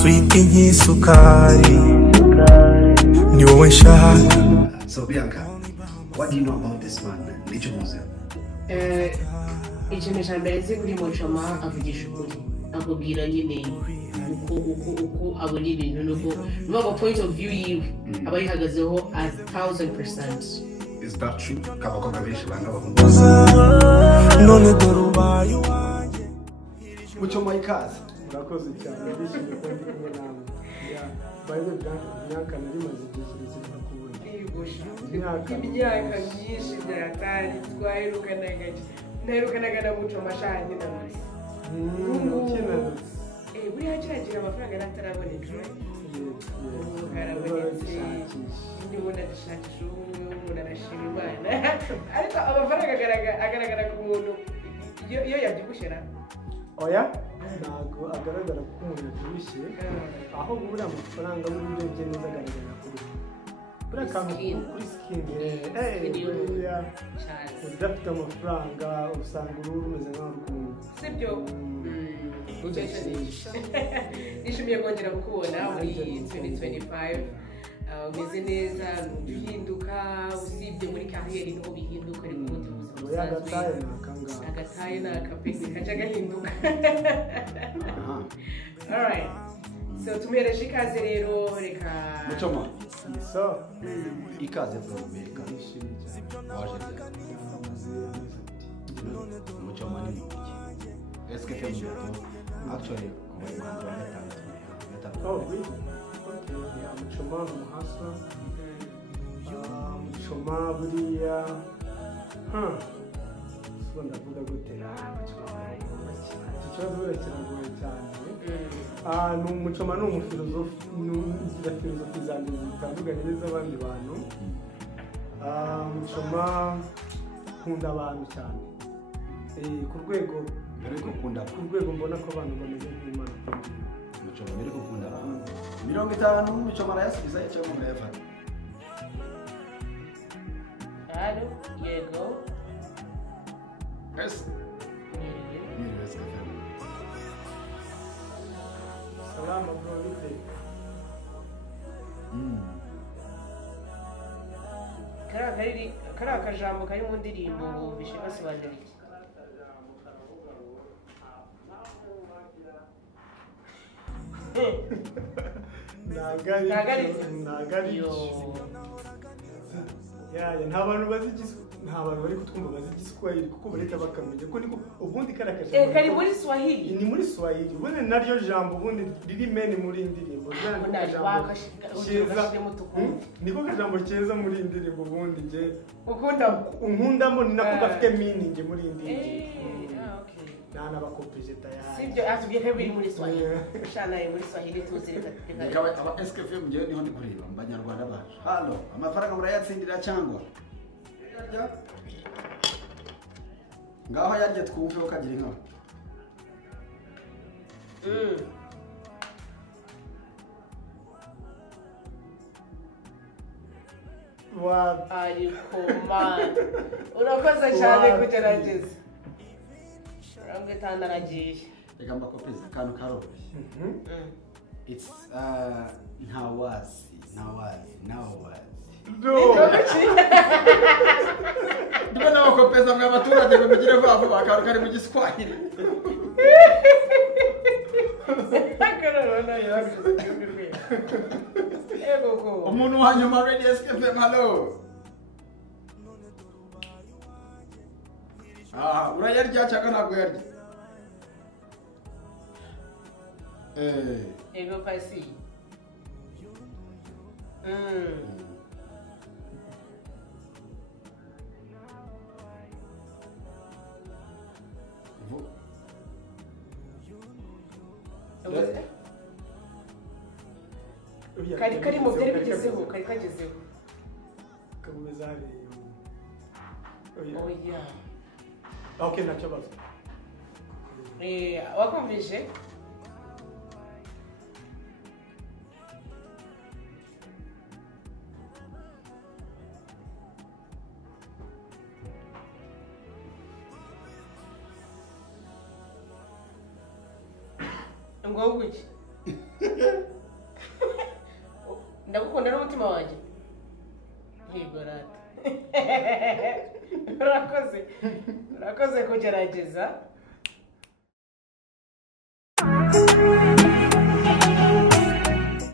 sweet nk'isukari ni wowe nshaka. So Bianca, what do you know about this man? Nicho muzi? Ikintu cya mbere nzi kuri Muchoma avugisha ukuri akubwira nyine uko abona ibintu nuko point of view yiwe aba yihagazeho 1000%. Is that true? Kabako gabishi banga bahungu. None dorubaye wanjye. Muchoma ikaze. Murakoze cyane bishimye ko ndi kumwe nawe. Bayiwe Bianca nari maze igihe kirekire nakubona. Imyaka myinshi byatari twaherukanaga na Muchoma shanye na Mari. Buriya kiragira amafaranga ataraboneka. Harabonetse ndibona dushakisha umuntu arashima Imana. Ariko amafaranga agaragara ku muntu iyo yabyibushera. Oya ntago agaragara ko umuntu yabyibushye aho buriya amafaranga buryo bye neza agaragara kuri buriya kantu kuri skin buriya udafite amafaranga usanga uruhu rumeze nk'aho rukungu sibyo. Nishimiye kongera kukubona muri 2025 umeze neza uhinduka usibye muri kariyeri niho bihinduka ariko ubundi buzima busanzwe agataye n'akapesi kajya gahinduka. Alright, so tumereje ikaze rero reka Muchoma. so Ikaze from America. Muchoma ni muki. SKFM actually oh really? Okay, yeah, Muchoma Muhasa. Muchoma buriya so ndavuga gute ikibazo kiragoye cyane. Ni Muchoma ni umufilozofi n'inzira filozofi zanjye zitandukanye n'iz'abandi bantu. Muchoma nkunda abantu cyane ku rwego mbona ko abantu bameze nk'Imana. Muchoma mbere gukunda abantu 50 Muchoma arayasubiza icyo mu yafata. Hello, yego. Yes. Yes. Salama bro, bite? Kari akajambo kari mu ndirimbo bishibasobanura iki? Nagari. Nta bantu bazi nta bantu bari kutwumva bazi igiswahili kuko bareta bakamenya ko niko ubundi karakasha. Kari muri Swahili. Ni muri Swahili. Ubundi naryo jambo ubundi riri meni muri indirimbo. Niko kajambo cyeza muri indirimbo ubundi je. Unkundamo ni nako gafite meaning muri indirimbo. Nana bakopeje tayari. Sibyo atubye ko biri muri Swahili. Shana muri Swahili tuzireka. Aba SKFM ngiye niho ndi kureba abanyarwanda baje. Halo, amafaranga murayatsindira cyangwa? Ngaho yarye twumve ukagira inka. Ariko man urakoze cyane kugerageza. Ramwe tanaragiye. Reka mbakopeza kantu karoroshye. It's ntawazi. Ndibona bakopeza mwa baturage bamugire vavo bakaru kari mu giswahili. Umuntu wanyuma Radio SKFM hello. Urayarya cyangwa ntabwo yarya? Ego pasi. Kari mu byari bigezeho kari kagezeho. Kabumeza hari. Oh yeah. Okay, ntacyo bazo. Wakumvise? Ngo wiki. ndagukunda n'umutima wanjye yego rata urakoze kugerageza